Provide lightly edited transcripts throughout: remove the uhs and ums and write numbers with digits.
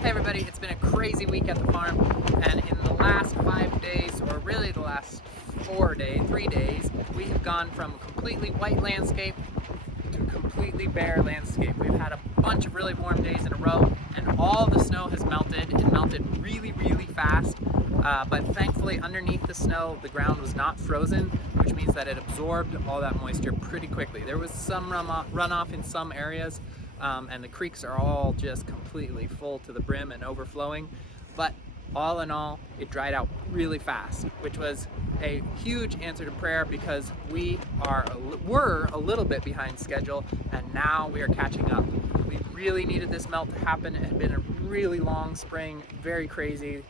Hey everybody, it's been a crazy week at the farm, and in the last 5 days, or really the last 3 days, we have gone from completely white landscape to completely bare landscape. We've had a bunch of really warm days in a row, and all the snow has melted. It melted really, really fast, but thankfully underneath the snow, the ground was not frozen, which means that it absorbed all that moisture pretty quickly. There was some runoff in some areas, and the creeks are all just completely full to the brim and overflowing, but all in all, it dried out really fast, which was a huge answer to prayer because we were a little bit behind schedule, and now we are catching up. We really needed this melt to happen. It had been a really long spring, very crazy,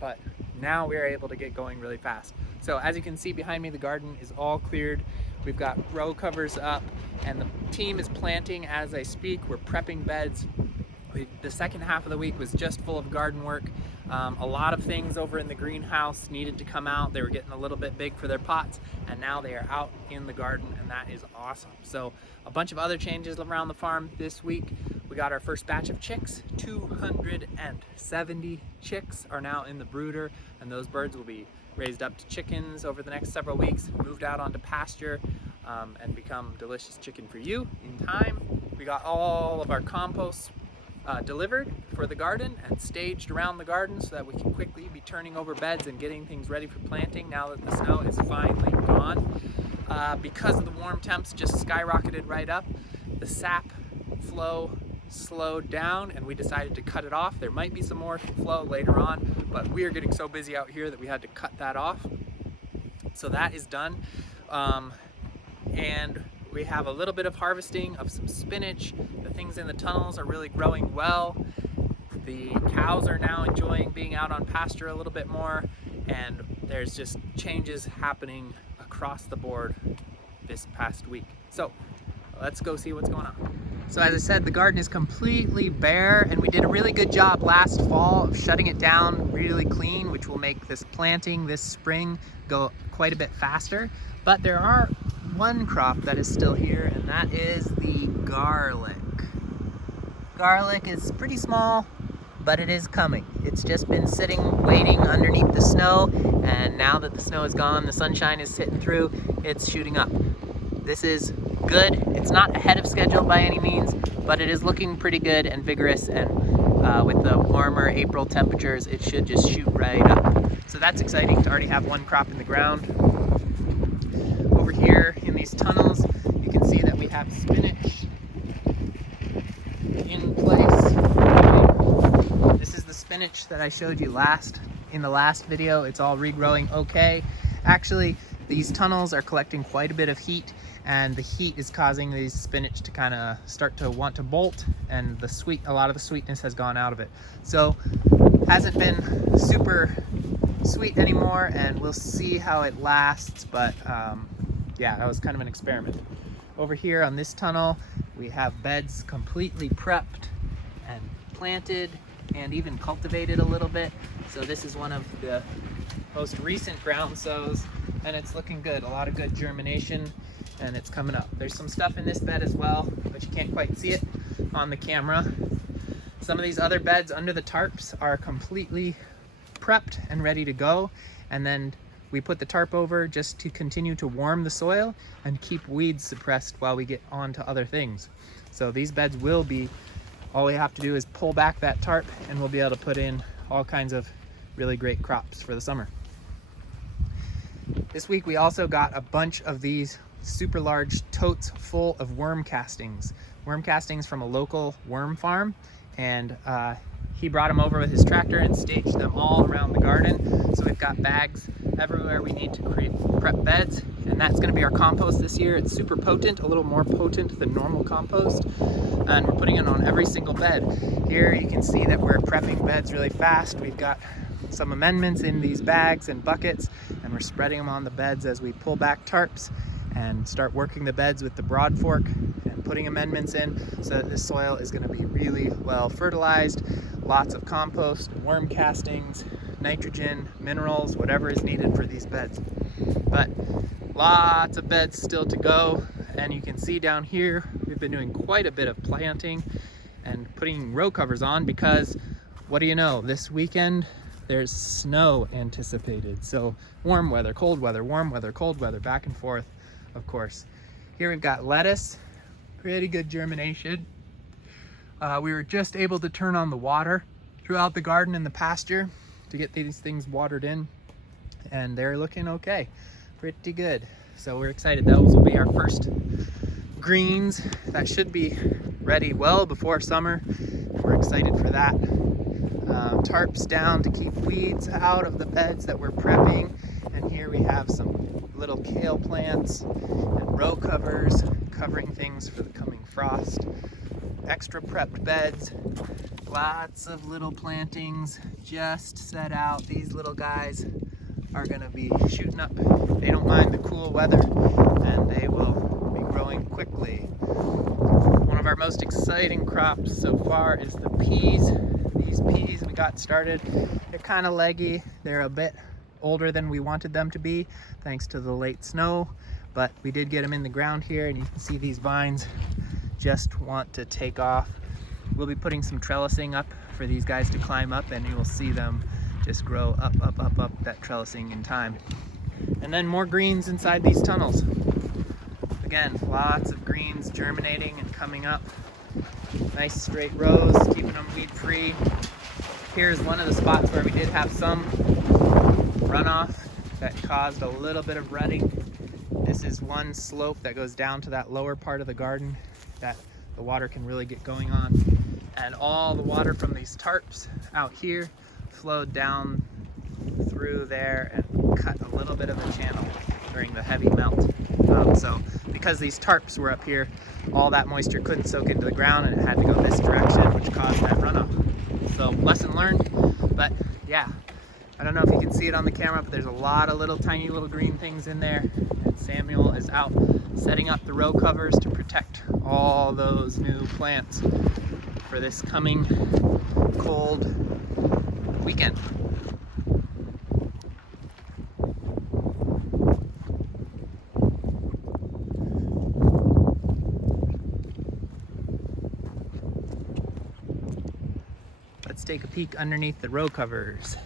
but now we are able to get going really fast. So as you can see behind me, the garden is all cleared. We've got row covers up, and the team is planting as I speak. We're prepping beds. The second half of the week was just full of garden work. A lot of things over in the greenhouse needed to come out. They were getting a little bit big for their pots, and now they are out in the garden, and that is awesome. So a bunch of other changes around the farm this week. We got our first batch of chicks. 270 chicks are now in the brooder, and those birds will be raised up to chickens over the next several weeks, moved out onto pasture, and become delicious chicken for you in time. We got all of our compost delivered for the garden and staged around the garden so that we can quickly be turning over beds and getting things ready for planting now that the snow is finally gone. Because of the warm temps just skyrocketed right up, the sap flow slowed down and we decided to cut it off. There might be some more flow later on, but we are getting so busy out here that we had to cut that off. So that is done. And we have a little bit of harvesting of some spinach. The things in the tunnels are really growing well. The cows are now enjoying being out on pasture a little bit more, and there's just changes happening across the board this past week. So let's go see what's going on. So as I said, the garden is completely bare, and we did a really good job last fall of shutting it down really clean, which will make this planting this spring go quite a bit faster. But there are one crop that is still here, and that is the garlic. Garlic is pretty small, but it is coming. It's just been sitting, waiting underneath the snow, and now that the snow is gone, the sunshine is hitting through, it's shooting up. This is good. It's not ahead of schedule by any means, but it is looking pretty good and vigorous, and with the warmer April temperatures, it should just shoot right up. So that's exciting to already have one crop in the ground. Over here in these tunnels, you can see that we have spinach in place. This is the spinach that I showed you in the last video. It's all regrowing okay. Actually, these tunnels are collecting quite a bit of heat, and the heat is causing these spinach to kind of start to want to bolt, and a lot of the sweetness has gone out of it. So hasn't been super sweet anymore, and we'll see how it lasts, but yeah, that was kind of an experiment. Over here on this tunnel, we have beds completely prepped and planted and even cultivated a little bit. So this is one of the most recent ground sows, and it's looking good. A lot of good germination, and it's coming up. There's some stuff in this bed as well, but you can't quite see it on the camera. Some of these other beds under the tarps are completely prepped and ready to go, and then we put the tarp over just to continue to warm the soil and keep weeds suppressed while we get on to other things. So these beds will be, all we have to do is pull back that tarp, and we'll be able to put in all kinds of really great crops for the summer. This week we also got a bunch of these super large totes full of worm castings. Worm castings from a local worm farm, and he brought them over with his tractor and staged them all around the garden. So we've got bags everywhere we need to prep beds, and that's going to be our compost this year. It's super potent, a little more potent than normal compost, and we're putting it on every single bed. Here you can see that we're prepping beds really fast. We've got some amendments in these bags and buckets, and we're spreading them on the beds as we pull back tarps and start working the beds with the broad fork and putting amendments in so that this soil is going to be really well fertilized. Lots of compost, worm castings, nitrogen, minerals, whatever is needed for these beds. But lots of beds still to go, and you can see down here we've been doing quite a bit of planting, and putting row covers on because what do you know, this weekend there's snow anticipated. So warm weather, cold weather, warm weather, cold weather, back and forth, of course. Here we've got lettuce, pretty good germination. We were just able to turn on the water throughout the garden and the pasture to get these things watered in, and they're looking okay, pretty good. So we're excited. Those will be our first greens that should be ready well before summer. We're excited for that. Tarps down to keep weeds out of the beds that we're prepping, and here we have some little kale plants and row covers covering things for the coming frost. Extra prepped beds, lots of little plantings just set out. These little guys are gonna be shooting up. They don't mind the cool weather and they will be growing quickly. One of our most exciting crops so far is the peas. These peas we got started, they're kind of leggy. They're a bit older than we wanted them to be thanks to the late snow, but we did get them in the ground here, and you can see these vines just want to take off. We'll be putting some trellising up for these guys to climb up, and you will see them just grow up that trellising in time. And then more greens inside these tunnels. Again, lots of greens germinating and coming up. Nice straight rows, keeping them weed free. Here's one of the spots where we did have some runoff that caused a little bit of rutting. This is one slope that goes down to that lower part of the garden that the water can really get going on. And all the water from these tarps out here flowed down through there and cut a little bit of a channel during the heavy melt. So because these tarps were up here, all that moisture couldn't soak into the ground and it had to go this direction, which caused that runoff. So lesson learned, but yeah, I don't know if you can see it on the camera, but there's a lot of little tiny little green things in there. And Samuel is out setting up the row covers to protect all those new plants for this coming cold weekend. Let's take a peek underneath the row covers.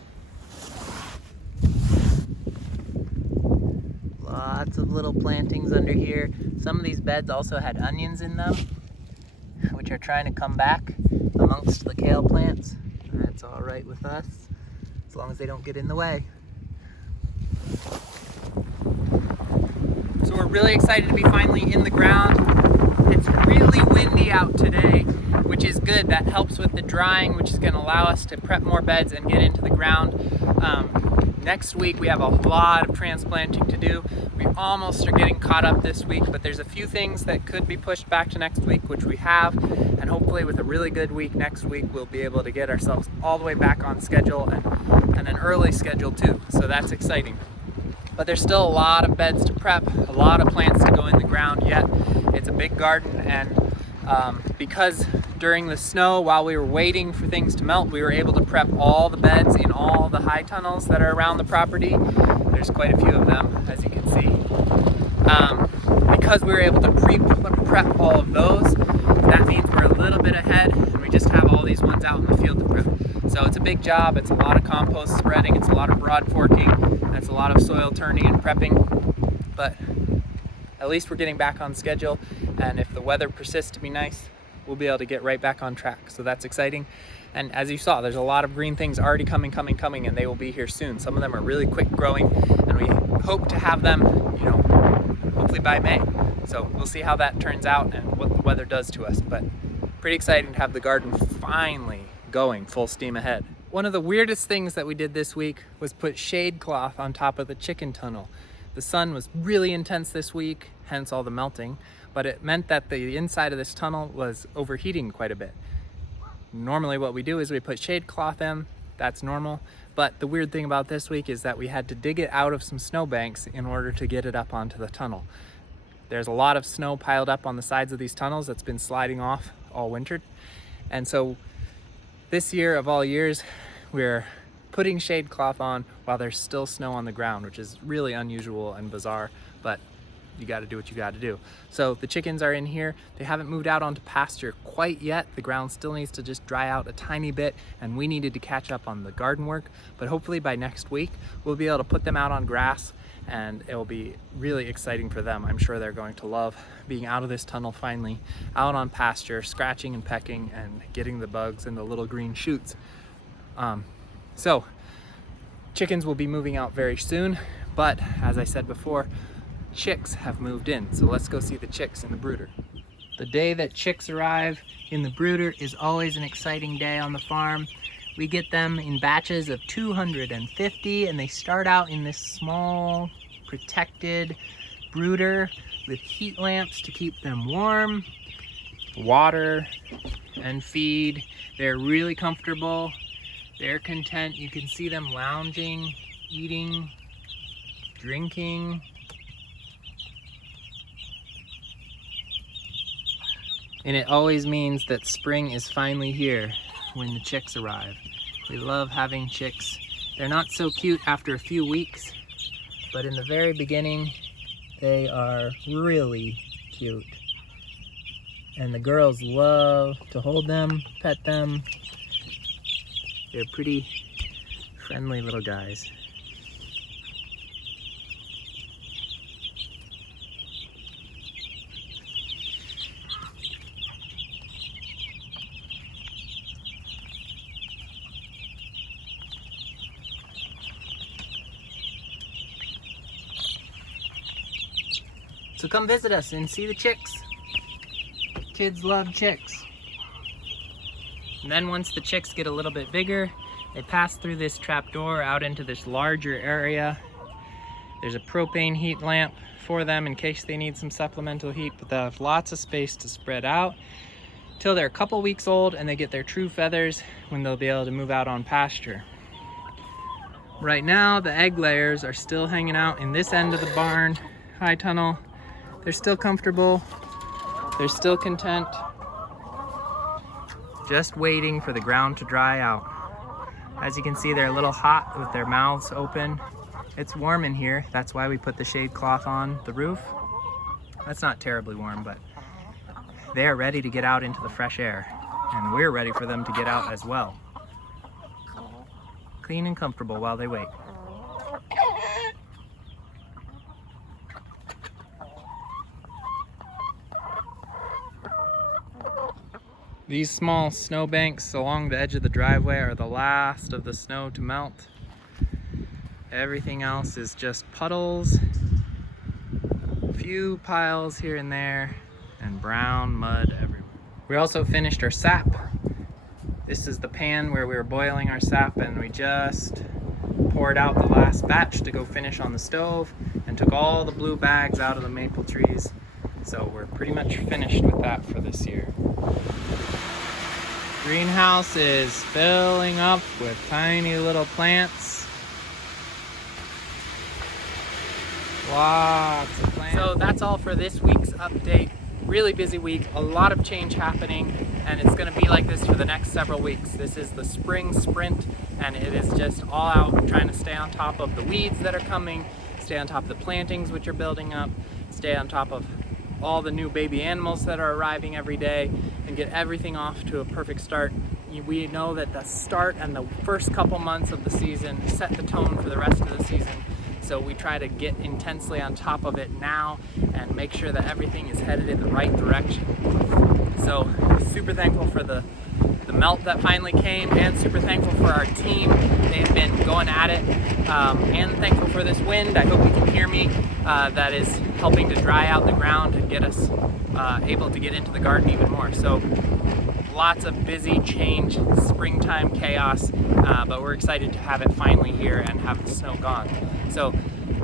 Lots of little plantings under here. Some of these beds also had onions in them, which are trying to come back amongst the kale plants. That's all right with us, as long as they don't get in the way. So we're really excited to be finally in the ground. It's really windy out today, which is good. That helps with the drying, which is going to allow us to prep more beds and get into the ground. Next week we have a lot of transplanting to do. We almost are getting caught up this week, but there's a few things that could be pushed back to next week, which we have, and hopefully with a really good week next week we'll be able to get ourselves all the way back on schedule and an early schedule too, so that's exciting. But there's still a lot of beds to prep, a lot of plants to go in the ground yet. It's a big garden, and because during the snow, while we were waiting for things to melt, we were able to prep all the beds in all the high tunnels that are around the property. There's quite a few of them, as you can see. Because we were able to pre-prep all of those, that means we're a little bit ahead, and we just have all these ones out in the field to prep. So it's a big job, it's a lot of compost spreading, it's a lot of broad forking, and it's a lot of soil turning and prepping, but at least we're getting back on schedule, and if the weather persists to be nice, we'll be able to get right back on track. So that's exciting. And as you saw, there's a lot of green things already coming, and they will be here soon. Some of them are really quick growing, and we hope to have them, hopefully by May. So we'll see how that turns out and what the weather does to us, but pretty exciting to have the garden finally going full steam ahead. One of the weirdest things that we did this week was put shade cloth on top of the chicken tunnel. The sun was really intense this week, hence all the melting, but it meant that the inside of this tunnel was overheating quite a bit. Normally what we do is we put shade cloth in, that's normal, but the weird thing about this week is that we had to dig it out of some snowbanks in order to get it up onto the tunnel. There's a lot of snow piled up on the sides of these tunnels that's been sliding off all winter, and so this year of all years, we're putting shade cloth on while there's still snow on the ground, which is really unusual and bizarre, but you got to do what you got to do. So the chickens are in here. They haven't moved out onto pasture quite yet. The ground still needs to just dry out a tiny bit, and we needed to catch up on the garden work. But hopefully by next week, we'll be able to put them out on grass, and it will be really exciting for them. I'm sure they're going to love being out of this tunnel finally, out on pasture, scratching and pecking and getting the bugs and the little green shoots. So chickens will be moving out very soon, but as I said before, chicks have moved in. So let's go see the chicks in the brooder. The day that chicks arrive in the brooder is always an exciting day on the farm. We get them in batches of 250, and they start out in this small protected brooder with heat lamps to keep them warm, water and feed. They're really comfortable. They're content. You can see them lounging, eating, drinking. And it always means that spring is finally here when the chicks arrive. We love having chicks. They're not so cute after a few weeks, but in the very beginning, they are really cute. And the girls love to hold them, pet them. They're pretty friendly little guys. So come visit us and see the chicks. Kids love chicks. And then once the chicks get a little bit bigger, they pass through this trap door out into this larger area. There's a propane heat lamp for them in case they need some supplemental heat, but they'll have lots of space to spread out till they're a couple weeks old and they get their true feathers when they'll be able to move out on pasture. Right now, the egg layers are still hanging out in this end of the barn, high tunnel. They're still comfortable, they're still content, just waiting for the ground to dry out. As you can see, they're a little hot with their mouths open. It's warm in here, that's why we put the shade cloth on the roof. That's not terribly warm, but they are ready to get out into the fresh air, and we're ready for them to get out as well. Clean and comfortable while they wait. These small snowbanks along the edge of the driveway are the last of the snow to melt. Everything else is just puddles, a few piles here and there, and brown mud everywhere. We also finished our sap. This is the pan where we were boiling our sap, and we just poured out the last batch to go finish on the stove and took all the blue bags out of the maple trees. So we're pretty much finished with that for this year. Greenhouse is filling up with tiny little plants. Lots of plants. So that's all for this week's update. Really busy week, a lot of change happening, and it's going to be like this for the next several weeks. This is the spring sprint, and it is just all out trying to stay on top of the weeds that are coming, stay on top of the plantings which are building up, stay on top of all the new baby animals that are arriving every day, and get everything off to a perfect start. We know that the start and the first couple months of the season set the tone for the rest of the season. So we try to get intensely on top of it now and make sure that everything is headed in the right direction. So super thankful for the melt that finally came, and super thankful for our team. They have been going at it, and thankful for this wind. I hope you can hear me. That is helping to dry out the ground and get us able to get into the garden even more. So lots of busy change, springtime chaos, but we're excited to have it finally here and have the snow gone. So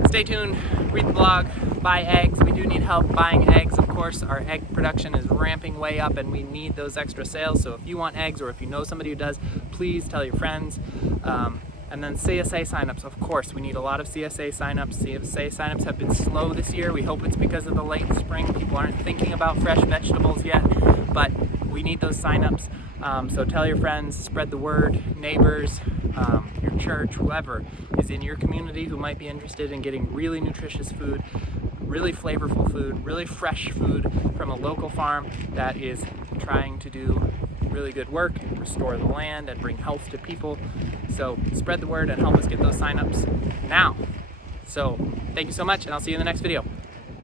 stay tuned, read the blog, buy eggs. We do need help buying eggs, of course. Our egg production is ramping way up and we need those extra sales. So if you want eggs, or if you know somebody who does, please tell your friends. And then CSA signups, of course, we need a lot of CSA signups. CSA signups have been slow this year. We hope it's because of the late spring. People aren't thinking about fresh vegetables yet, but we need those signups. So tell your friends, spread the word, neighbors, your church, whoever is in your community who might be interested in getting really nutritious food. really flavorful food, really fresh food from a local farm that is trying to do really good work, restore the land, and bring health to people. So spread the word and help us get those signups now. So thank you so much, and I'll see you in the next video.